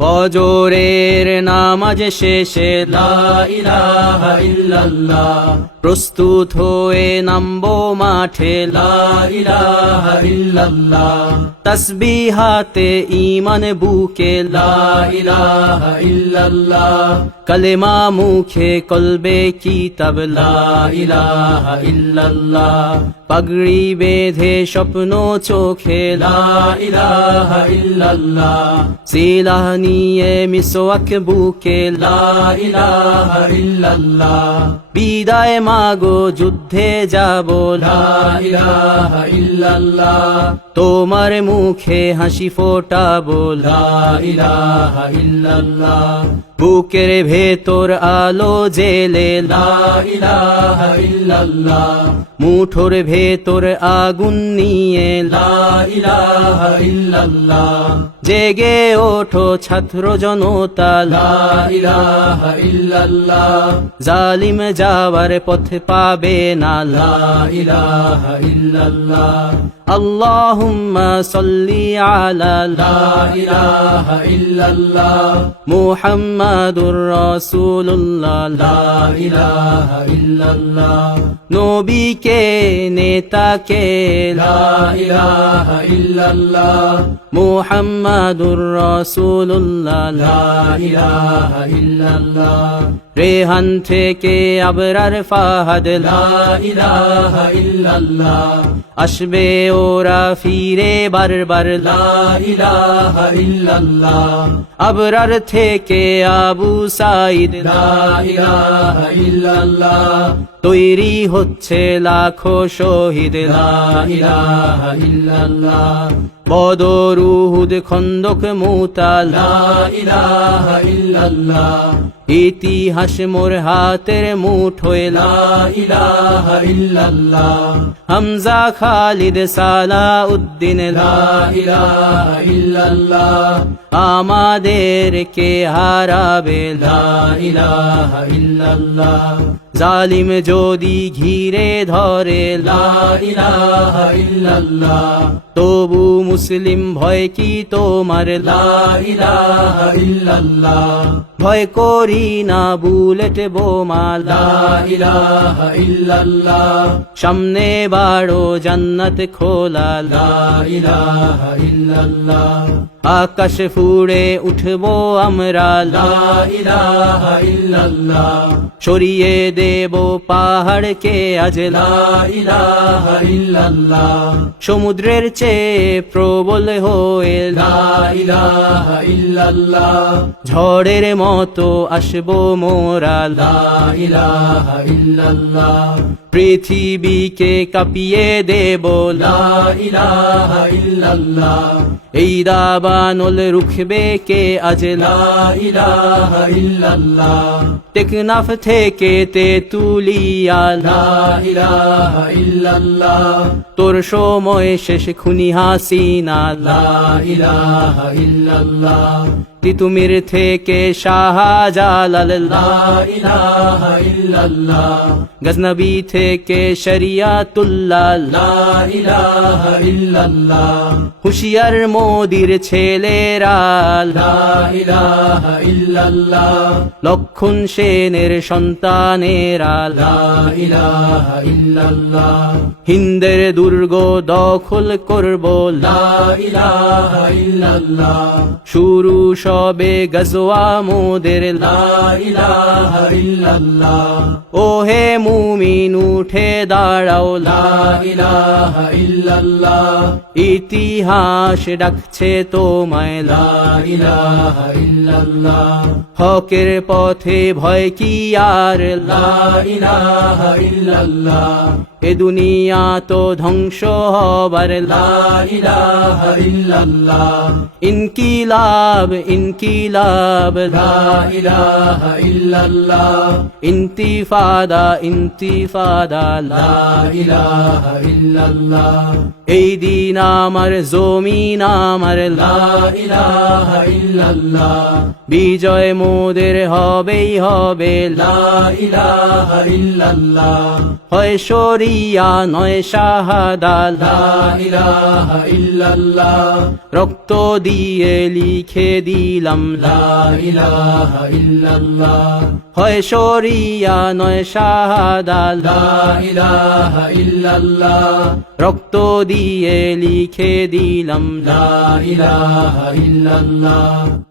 ফজরের নামাজ শেষে লা ইলাহা ইল্লাল্লাহ, প্রস্তুত হয়ে নামবো মাঠে লা ইলাহা ইল্লাল্লাহ, তাসবিহাতে ঈমান বুকে লা ইলাহা ইল্লাল্লাহ, কালেমা মুখে কলবে কিতাব লা ইলাহা ইল্লাল্লাহ, পাগড়ি বেঁধে স্বপ্ন চোখে লা ইলাহা ইল্লাল্লাহ, সিলাহ নিয়ে মিসওয়াক বুকে লা ইলাহা ইল্লাল্লাহ, বিদায় মাগো যুদ্ধে যাব লা ইলাহা ইল্লাল্লাহ, তোমার মুখে হাসি ফোটাবো লা ইলাহা ইল্লাল্লাহ, বুকের ভেতর আলো জেলে লা ইলাহা ইল্লাল্লাহ, মুঠোর ভেতর আগুন নিয়ে লা ইলাহা ইল্লাল্লাহ, জেগে ওঠো ছাত্র জনতা লা ইলাহা ইল্লাল্লাহ, জালিম যাওয়ার পথ পাবে না লা ইলাহা ইল্লাল্লাহ, আল্লাহুম্মা সাল্লি আলা লা ইলাহা ইল্লাল্লাহ, মুহাম্মাদুর রাসূলুল্লাহ লা ইলাহা ইল্লাল্লাহ, নবীকে নেতাকে লা ইলাহা ইল্লাল্লাহ, মুহাম্মাদুর রাসূলুল্লাহ লা ইলাহা ইল্লাল্লাহ, রেহান থেকে আবরার ফাহাদ লা ইলাহা ইল্লাল্লাহ, আসবে ওরা ফিরে বারবার লা ইলাহা ইল্লাল্লাহ, আবরার থেকে আবু সাঈদ লা ইলাহা ইল্লাল্লাহ, তৈরি হচ্ছে লাখো শহীদ লা ইলাহা ইল্লাল্লাহ, বদর উহুদ খন্দক মুতা লা ইলাহা ইল্লাল্লাহ, ইতিহাস মোর হাতের মুঠোয় লা ইলাহা ইল্লাল্লাহ, হামজা খালিদ সালাউদ্দিন লা ইলাহা ইল্লাল্লাহ, আমাদেরকে হারাবে লা ইলাহা ইল্লাল্লাহ, জালিম যদি ঘিরে ধরে লা ইলাহা ইল্লাল্লাহ, তবু মুসলিম ভয় কি তোমার লা ইলাহা ইল্লাল্লাহ, ভয় করি না বুলেট বোমা লা ইলাহা ইল্লাল্লাহ, সামনে বাড়ো জান্নাত খোলা লা ইলাহা ইল্লাল্লাহ, আকাশ ফুড়ে উঠবো আমরা লা ইলাহা ইল্লাল্লাহ, সরিয়ে দেব পাহাড়কে আজ লা ইলাহা ইল্লাল্লাহ, সমুদ্রের চেয়ে প্রবল হয়ে লা ইলাহা ইল্লাল্লাহ, ঝড়ের মতো আসবো মোরা লা ইলাহা ইল্লাল্লাহ, পৃথিবীকে কাঁপিয়ে দেব লা ইলাহা ইল্লাল্লাহ, এই দাবানল রুখবে কে আজ লা ইলাহা ইল্লাল্লাহ, টেকনাফ থেকে তেতুলিয়া লা ইলাহা ইল্লাল্লাহ, তোর সময় শেষ খুনি হাসিনা লা ইলাহা ইল্লাল্লাহ, তিতুমির থেকে শাহজালাল লা ইলাহা ইল্লাল্লাহ, গজনবী থেকে শরিয়াতুল্লাহ লা ইলাহা ইল্লাল্লাহ, হুশিয়ার মোদির ছেলেরা লা ইলাহা ইল্লাল্লাহ, লক্ষণ সেনের সন্তানেরা লা ইলাহা ইল্লাল্লাহ, হিন্দের দুর্গ দখল করব লা ইলাহা ইল্লাল্লাহ, শুরু সবে গজওয়া মোদের লা ইলাহা ইল্লাল্লাহ, ও হে মুমিন উঠে দাঁড়াও লা ইলাহা ইল্লাল্লাহ, ইতিহাস ডাকছে তোমায় লা ইলাহা ইল্লাল্লাহ, হকের পথে ভয় কি আর লা ইলাহা ইল্লাল্লাহ, এ দুনিয়া তো ধ্বংস হবার লা ইলাহা ইল্লাল্লাহ, ইনকিলাব ইনকিলাব লা ইলাহা ইল্লাল্লাহ, ইন্তিফাদা ইন্তিফাদা লা ইলাহা ইল্লাল্লাহ, এই দিন আমার জমিন আমার লা ইলাহা ইল্লাল্লাহ বিজয় মোদের হবেই হবে লা ইলাহা ইল্লাল্লাহ হয় শরিয়া নয় শাহাদা লা ইলাহা ইল্লাল্লাহ রক্ত দিয়ে লিখে দিলাম লা ইলাহা ইল্লাল্লাহ হয় শরিয়া নয় শাহাদা লা ইলাহা ইল্লাল্লাহ রক্ত দিয়ে লিখে দিলাম লা ইলাহা ইল্লাল্লাহ